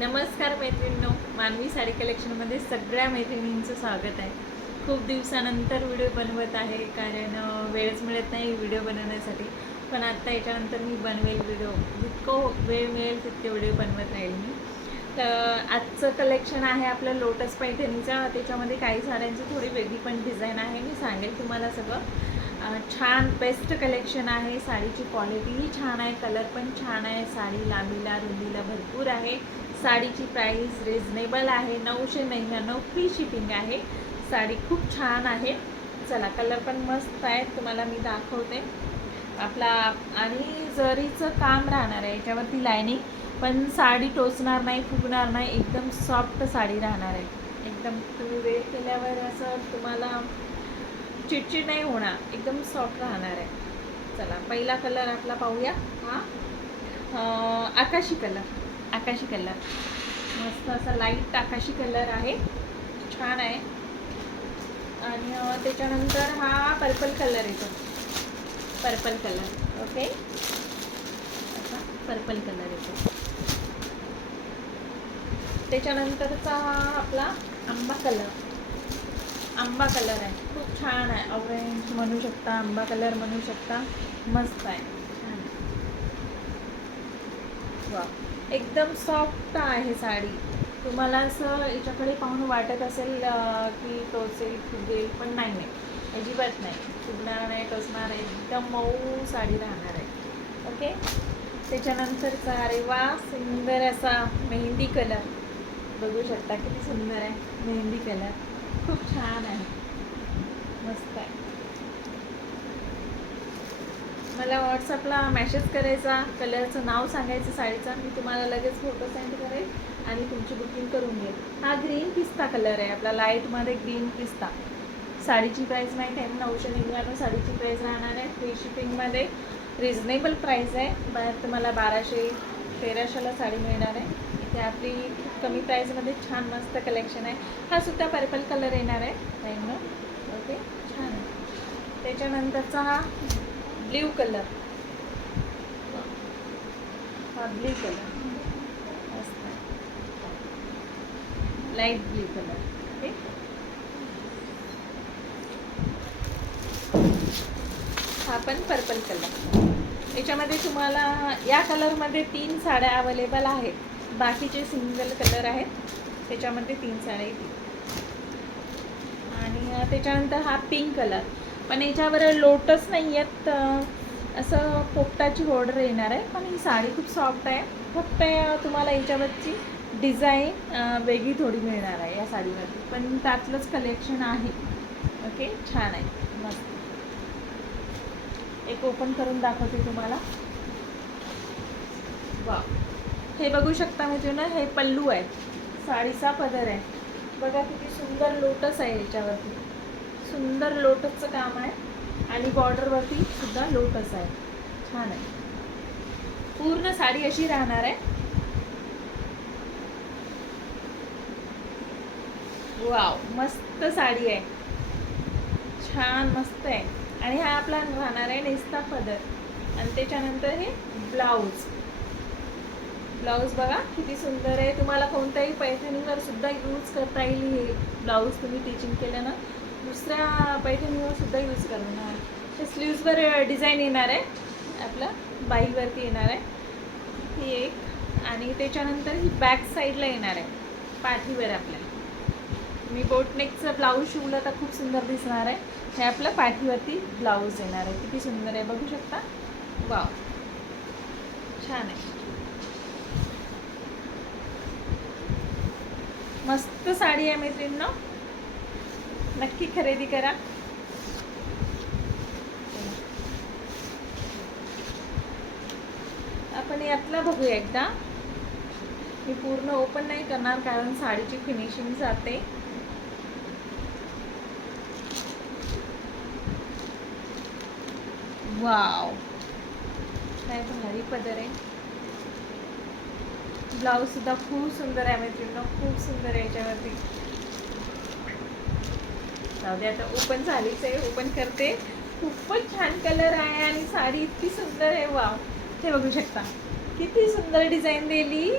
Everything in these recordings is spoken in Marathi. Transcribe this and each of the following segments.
नमस्कार मैत्रिणींनो, मानवी साडी कलेक्शनमध्ये सगळ्या मैत्रिणींचं स्वागत आहे. खूप दिवसानंतर व्हिडिओ बनवत आहे कारण वेळच मिळत नाही व्हिडिओ बनवण्यासाठी. पण आत्ता याच्यानंतर मी बनवेल व्हिडिओ, जितकं वेळ मिळेल तितके व्हिडिओ बनवत राहील मी. तर आजचं कलेक्शन आहे आपलं लोटस पैठणीचा. त्याच्यामध्ये काही साड्यांची थोडी वेगळी पण डिझाईन आहे, मी सांगेल तुम्हाला सगळं. छान बेस्ट कलेक्शन आहे. साडीची क्वालिटीही छान आहे, कलर पण छान आहे, साडी लांबीला रुंदीला भरपूर आहे. साडीची प्राईस रिजनेबल आहे, 999 फ्री शिपिंग आहे. साडी खूप छान आहे. चला, कलर पण मस्त आहे, तुम्हाला मी दाखवते आपला. आणि जरीचं काम राहणार आहे याच्यावरती, लायनिंग पण साडी टोचणार नाही, फुगणार नाही, एकदम सॉफ्ट साडी राहणार आहे. एकदम तुम्ही वेअर केल्यावर असं तुम्हाला चिडचिड नाही होणार, एकदम सॉफ्ट राहणार आहे. चला, पहिला कलर आपला पाहूया. हा आकाशी कलर मस्त असा लाईट आकाशी कलर आहे, छान आहे. आणि त्याच्यानंतर हा पर्पल कलर येतो, पर्पल कलर. ओके, असा पर्पल कलर येतो. त्याच्यानंतरचा हा आपला आंबा कलर आहे, खूप छान आहे. ऑरेंज म्हणू शकता, आंबा कलर म्हणू शकता, मस्त आहे, छान. वा, एकदम सॉफ्ट आहे साडी. तुम्हाला असं याच्याकडे पाहून वाटत असेल की टोचेल फुगेल, पण नाही, अजिबात नाही, फुगणार नाही, टोचणार नाही, एकदम मऊ साडी राहणार आहे. ओके. त्याच्यानंतरचा, अरे वा, सुंदर असा मेहंदी कलर बघू शकता, किती सुंदर आहे मेहंदी कलर, खूप छान आहे, मस्त आहे. मला व्हॉट्सअपला मेसेज करायचा, कलरचं नाव सांगायचं साडीचं, मी तुम्हाला लगेच फोटो सेंड करेल आणि तुमची बुकिंग करून घेईल. हा ग्रीन पिस्ता कलर आहे आपला, लाईटमध्ये ग्रीन पिस्ता. साडीची प्राईस माहीत आहे, 999 साडीची प्राईस राहणार आहे. फ्री शिपिंगमध्ये रिजनेबल प्राईस आहे. बाहेर तुम्हाला 1200-1300ला साडी मिळणार आहे. इथे आपली खूप कमी प्राईजमध्ये छान मस्त कलेक्शन आहे. हा सुद्धा पर्पल कलर येणार आहे टाईमनं. ओके, छान आहे. त्याच्यानंतरचा हा ब्ल्यू कलर, हा ब्ल्यू कलर मस्त आहे, लाईट ब्ल्यू कलर. ओके. हा पण पर्पल कलर. याच्यामध्ये तुम्हाला या कलरमध्ये 3 साड्या अवेलेबल आहेत, बाकीचे सिंगल कलर आहेत. त्याच्यामध्ये 3 साड्या येतील. आणि त्याच्यानंतर हा पिंक कलर, पण याच्यावर लोटस नाही आहेत, असं पोपटाची बॉर्डर येणार आहे. पण ही साडी खूप सॉफ्ट आहे, फक्त तुम्हाला याच्यावरची डिझाईन वेगळी थोडी मिळणार आहे या साडीवरती, पण त्यातलंच कलेक्शन आहे. ओके, छान आहे, मस्त. एक ओपन करून दाखवते तुम्हाला. वा, हे बघू शकता मित्रांनो, हे पल्लू आहे, साडीचा पदर आहे. बघा किती सुंदर लोटस आहे, याच्यावरती सुंदर लोटसचं काम आहे. आणि बॉर्डरवरती सुद्धा लोटस आहे, छान आहे. पूर्ण साडी अशी राहणार आहे. वाव, मस्त साडी आहे, छान मस्त आहे. आणि हा आपला राहणार आहे नेसता पदर. आणि त्याच्यानंतर हे ब्लाऊज बघा किती सुंदर आहे. तुम्हाला कोणत्याही पैठणीवर सुद्धा यूज करता येईल. हे ब्लाऊज तुम्ही टिचिंग केलं ना, दुसऱ्या पैठणीवर सुद्धा यूज करणार. हे स्लीव्जवर डिझाईन येणार आहे, आपलं बाईवरती येणार आहे ही एक. आणि त्याच्यानंतर ही बॅक साईडला येणार आहे, पाठीवर आपल्या. मी बोटनेकचं ब्लाऊज शिवलं तर खूप सुंदर दिसणार आहे. हे आपलं पाठीवरती ब्लाऊज येणार आहे, किती सुंदर आहे बघू शकता. वाव, छान आहे, मस्त साडी आहे मैत्रिणींनो, नक्की खरेदी करा. आपण यातला बघूया एकदा. मी पूर्ण ओपन नाही करणार कारण साडीची फिनिशिंग जाते. वाव, काय भारी पदर आहे. ब्लाऊज सुद्धा खूप सुंदर आहे मैत्रिणींनो, खूप सुंदर आहे याच्यावरती. जाऊ दे, आता ओपन झालीच आहे, ओपन करते. खूपच छान कलर आहे आणि साडी इतकी सुंदर आहे. वाव, हे बघू शकता किती सुंदर डिझाईन दिली.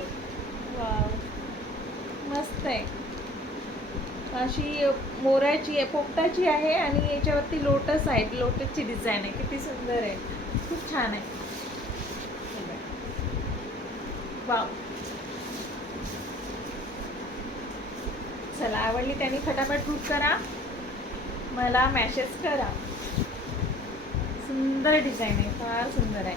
वाव, मस्त आहे. अशी मोराची आहे, पोपटाची आहे आणि याच्यावरती लोटस आहे. लोटसची डिझाईन आहे. किती सुंदर आहे, खूप छान आहे. वाव. चला, आवडली त्यांनी फटाफट बुक करा, मला मॅसेज करा. सुंदर डिझाईन आहे, फार सुंदर आहे.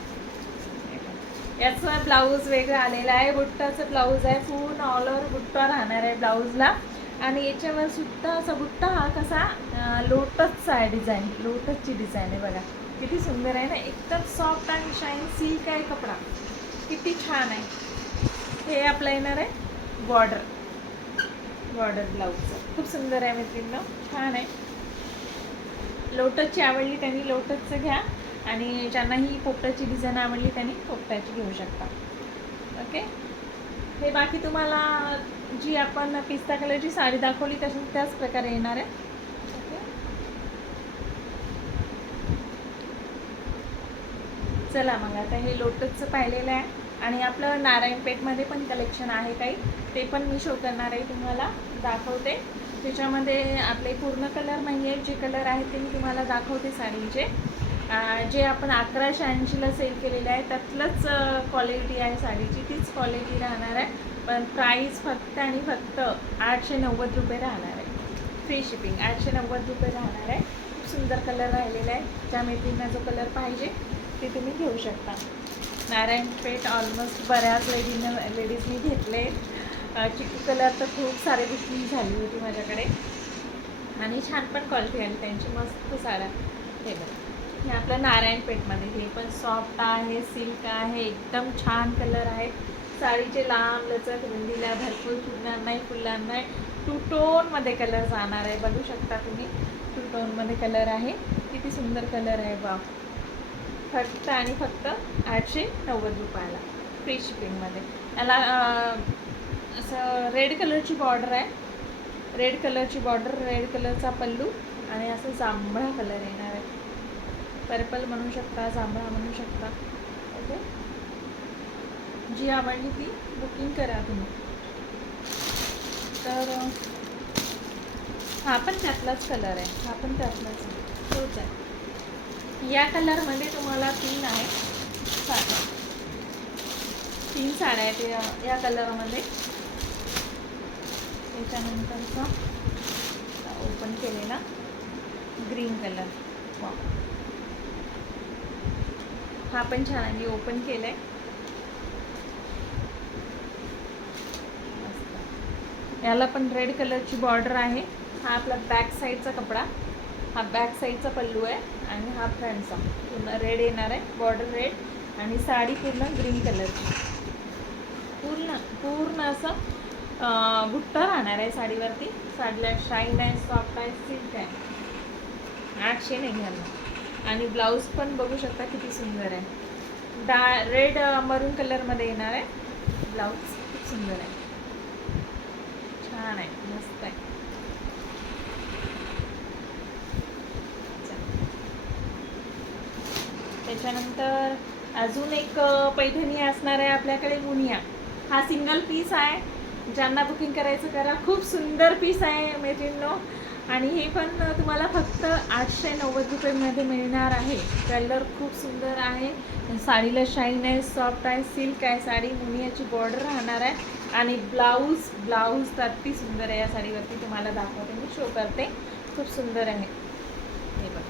याचा ब्लाऊज वेगळा आलेला आहे. बुट्टाचं ब्लाऊज आहे, पूर्ण ऑल ओव्हर बुट्टा राहणार आहे ब्लाऊजला. आणि याच्यावर सुद्धा असा बुट्टा हा कसा लोटसचा आहे. डिझाईन लोटसची डिझाईन आहे. बघा किती सुंदर आहे ना, एकदम सॉफ्ट आणि शाईन सिल्क आहे कपडा. किती छान आहे. हे आपलं येणार आहे बॉर्डर ब्लाऊजचं. खूप सुंदर आहे मैत्रिणींनो, छान आहे. लोटसची आवडली त्यांनी लोटसचं घ्या, आणि ज्यांना ही पोपटाची डिझाईन आवडली त्यांनी पोपटाची घेऊ शकता. ओके. हे बाकी तुम्हाला जी आपण पिस्ता कलरची साडी दाखवली त्याच प्रकारे येणार आहे. ओके. चला मग आता हे लोटसचं पाहिलेलं आहे. आणि आपलं नारायणपेठमध्ये पण कलेक्शन आहे काही, ते पण मी शो करणार आहे, तुम्हाला दाखवते. त्याच्यामध्ये आपले पूर्ण कलर नाही आहेत, जे कलर आहेत ते मी तुम्हाला दाखवते साडीचे. जे आपण 1180ला सेल केलेले आहे त्यातलंच क्वालिटी आहे साडीची, तीच क्वालिटी राहणार आहे. पण प्राईस फक्त आणि फक्त 890 रुपये राहणार आहे. Free shipping. 890 रुपये राहणार आहे. खूप सुंदर कलर राहिलेला आहे. ज्या मैत्रिणींना जो कलर पाहिजे ते तुम्ही घेऊ शकता. नारायणपेठ ऑलमोस्ट बऱ्याच लेडीजनी घेतले. चिक्की कलर तर खूप सारे बुकिंग झाली होती माझ्याकडे, आणि छान पण क्वालिटी आली त्यांची, मस्त साड्या. हे बघा, हे आपलं नारायणपेठमध्ये. हे पण सॉफ्ट आहे, सिल्क आहे, एकदम छान कलर आहे. साडीचे लांब लचक रुंदीला भरपूर फुलणार नाही. 2 टोनमध्ये कलर जाणार आहे. बघू शकता तुम्ही, 2 टोनमध्ये कलर आहे. किती सुंदर कलर आहे. वा. फक्त आणि फक्त 890 रुपयाला फ्री शिपिंगमध्ये. याला असं रेड कलरची बॉर्डर आहे. रेड कलरची बॉर्डर, रेड कलरचा पल्लू, आणि असं जांभळा कलर येणार आहे. पर्पल म्हणू शकता, जांभळा म्हणू शकता. ओके. जी आवडली ती बुकिंग करा तुम्ही. तर हा पण त्यातलाच कलर आहे. हा पण त्यातलाच आहे, तोच आहे. या कलरमध्ये तुम्हाला 3 आहे साड्या. 3 साड्या आहेत या कलरमध्ये. त्याच्यानंतरचा ओपन केलेला ग्रीन कलर. वा, हा पण छान आहे. मी ओपन केलं आहे. याला पण रेड कलरची बॉर्डर आहे. हा आपला बॅक साईडचा कपडा, हा बॅक साईडचा पल्लू आहे, आणि हा फ्रंटचा पूर्ण रेड येणार आहे. बॉर्डर रेड, आणि साडी पूर्ण ग्रीन कलरची. पूर्ण असं बुट्टा राहणार आहे साडीवरती. साडीला शाईन आहे, सॉफ्ट आहे, सिल्क आहे. 800 नाही घ्यायला. आणि ब्लाऊज पण बघू शकता किती सुंदर आहे. रेड मरून कलरमध्ये येणार आहे ब्लाऊज. खूप सुंदर आहे, छान आहे, मस्त आहे. त्याच्यानंतर अजून एक पैठणी असणार आहे आपल्याकडे, मुनिया. हा सिंगल पीस आहे. ज्यांना बुकिंग करायचं करा. खूप सुंदर पीस आहे मैत्रिणींनो. आणि हे पण तुम्हाला फक्त 890 रुपयेमध्ये मिळणार आहे. कलर खूप सुंदर आहे. साडीला शाईन आहे, सॉफ्ट आहे, सिल्क आहे साडी. मुनियाची बॉर्डर राहणार आहे. आणि ब्लाऊज तर अति सुंदर आहे. या साडीवरती तुम्हाला दाखवते, मी शो करते. खूप सुंदर आहे. हे बघा,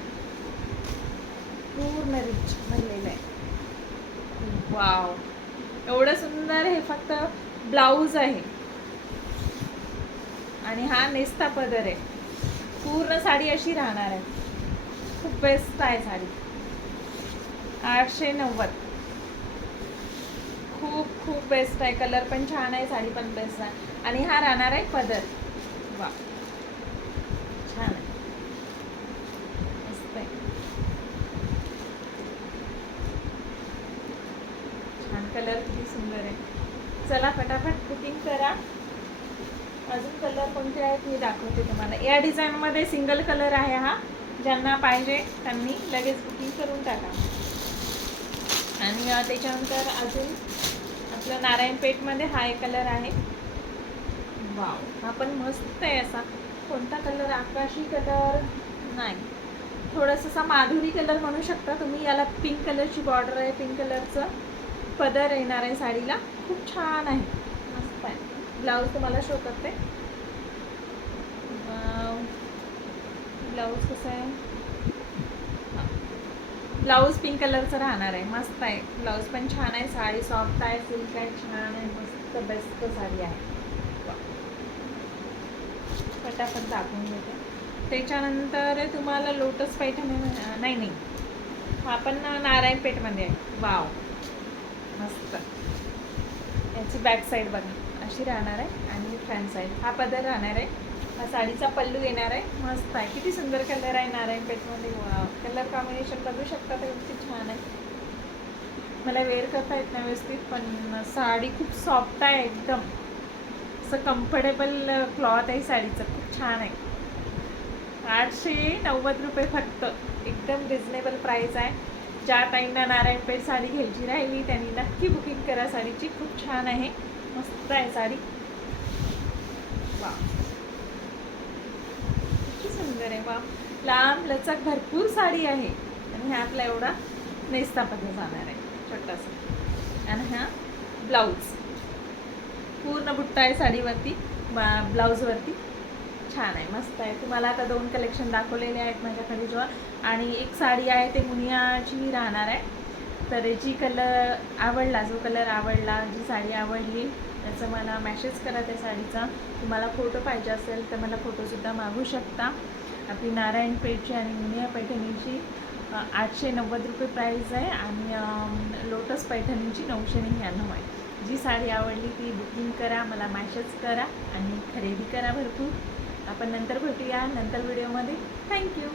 पूर्ण रिच भरलेलं आहे. वाव, एवढं सुंदर. हे फक्त ब्लाऊज आहे, आणि हा नेस्ता पदर आहे. पूर्ण साडी अशी राहणार आहे. खूप बेस्ट आहे साडी. 890. खूप बेस्ट आहे. कलर पण छान आहे, साडी पण बेस्ट आहे. आणि हा राहणार आहे पदर. वा, छान आहे, मस्त आहे, छान कलर, किती सुंदर आहे. चला फटाफट बुकिंग करा. अजून कलर कोणते आहेत मी दाखवते तुम्हाला. या डिझाईनमध्ये सिंगल कलर आहे हा. ज्यांना पाहिजे त्यांनी लगेच बुकिंग करून टाका. आणि त्याच्यानंतर अजून आपलं नारायणपेठमध्ये हा एक कलर आहे, वाव, हा पण मस्त आहे असा. कोणता कलर? आकाशी कलर नाही, थोडासा असा माधुरी कलर म्हणू शकता तुम्ही याला. पिंक कलरची बॉर्डर आहे, पिंक कलरचं पदर येणार आहे साडीला. खूप छान आहे, मस्त आहे. ब्लाऊज तुम्हाला शो करते. ब्लाऊज कसं आहे? ब्लाऊज पिंक कलरचं राहणार आहे, मस्त आहे. ब्लाऊज पण छान आहे, साडी सॉफ्ट आहे, सिल्क आहे, छान आहे, मस्त बेस्ट साडी आहे. पटापट दाखवून देते. त्याच्यानंतर तुम्हाला लोटस पैठणी नाही, हा पण नारायणपेठमध्ये आहे. वाव, मस्त. याची बॅक साईड बघा अशी राहणार आहे आणि फ्रंट साईड हा पदर राहणार आहे. हा साडीचा पल्लू येणार आहे, मस्त आहे. किती सुंदर कलर आहे नारायणपेठमध्ये. वाव, कलर कॉम्बिनेशन बघू शकता तर किती छान आहे. मला वेअर करता येत नाही व्यवस्थित, पण साडी खूप सॉफ्ट आहे, एकदम असं कम्फर्टेबल क्लॉथ आहे साडीचं, खूप छान आहे. 890 रुपये फक्त, एकदम रिजनेबल प्राईस आहे. ज्या ताईंना नारायणपेठ साडी घ्यायची राहिली त्यांनी नक्की बुकिंग करा साडीची. खूप छान आहे, मस्त आहे साडी. वा, किती सुंदर आहे. वा, लांब लचक भरपूर साडी आहे. आणि हा आपला एवढा नेस्ता पदर जाणार आहे छोटासा. आणि हा ब्लाऊज पूर्ण बुट्टा आहे साडीवरती, ब्लाऊजवरती. छान आहे, मस्त आहे. तुम्हाला आता 2 कलेक्शन दाखवलेले आहेत माझ्याकडे जो, आणि एक साडी आहे ते मुनियाची राहणार आहे. तर जी कलर आवडला, जो कलर आवडला, जी साडी आवडली त्याचं मला मॅसेज करा त्या साडीचा. तुम्हाला फोटो पाहिजे असेल तर मला फोटोसुद्धा मागू शकता. आपली नारायणपेठची आणि मुनिया पैठणीची 890 रुपये प्राईज आहे, आणि लोटस पैठणीची 999 आहे. जी साडी आवडली ती बुकिंग करा, मला मॅसेज करा आणि खरेदी करा भरपूर. आपण नंतर भेटूया नंतर व्हिडिओमध्ये. थँक्यू.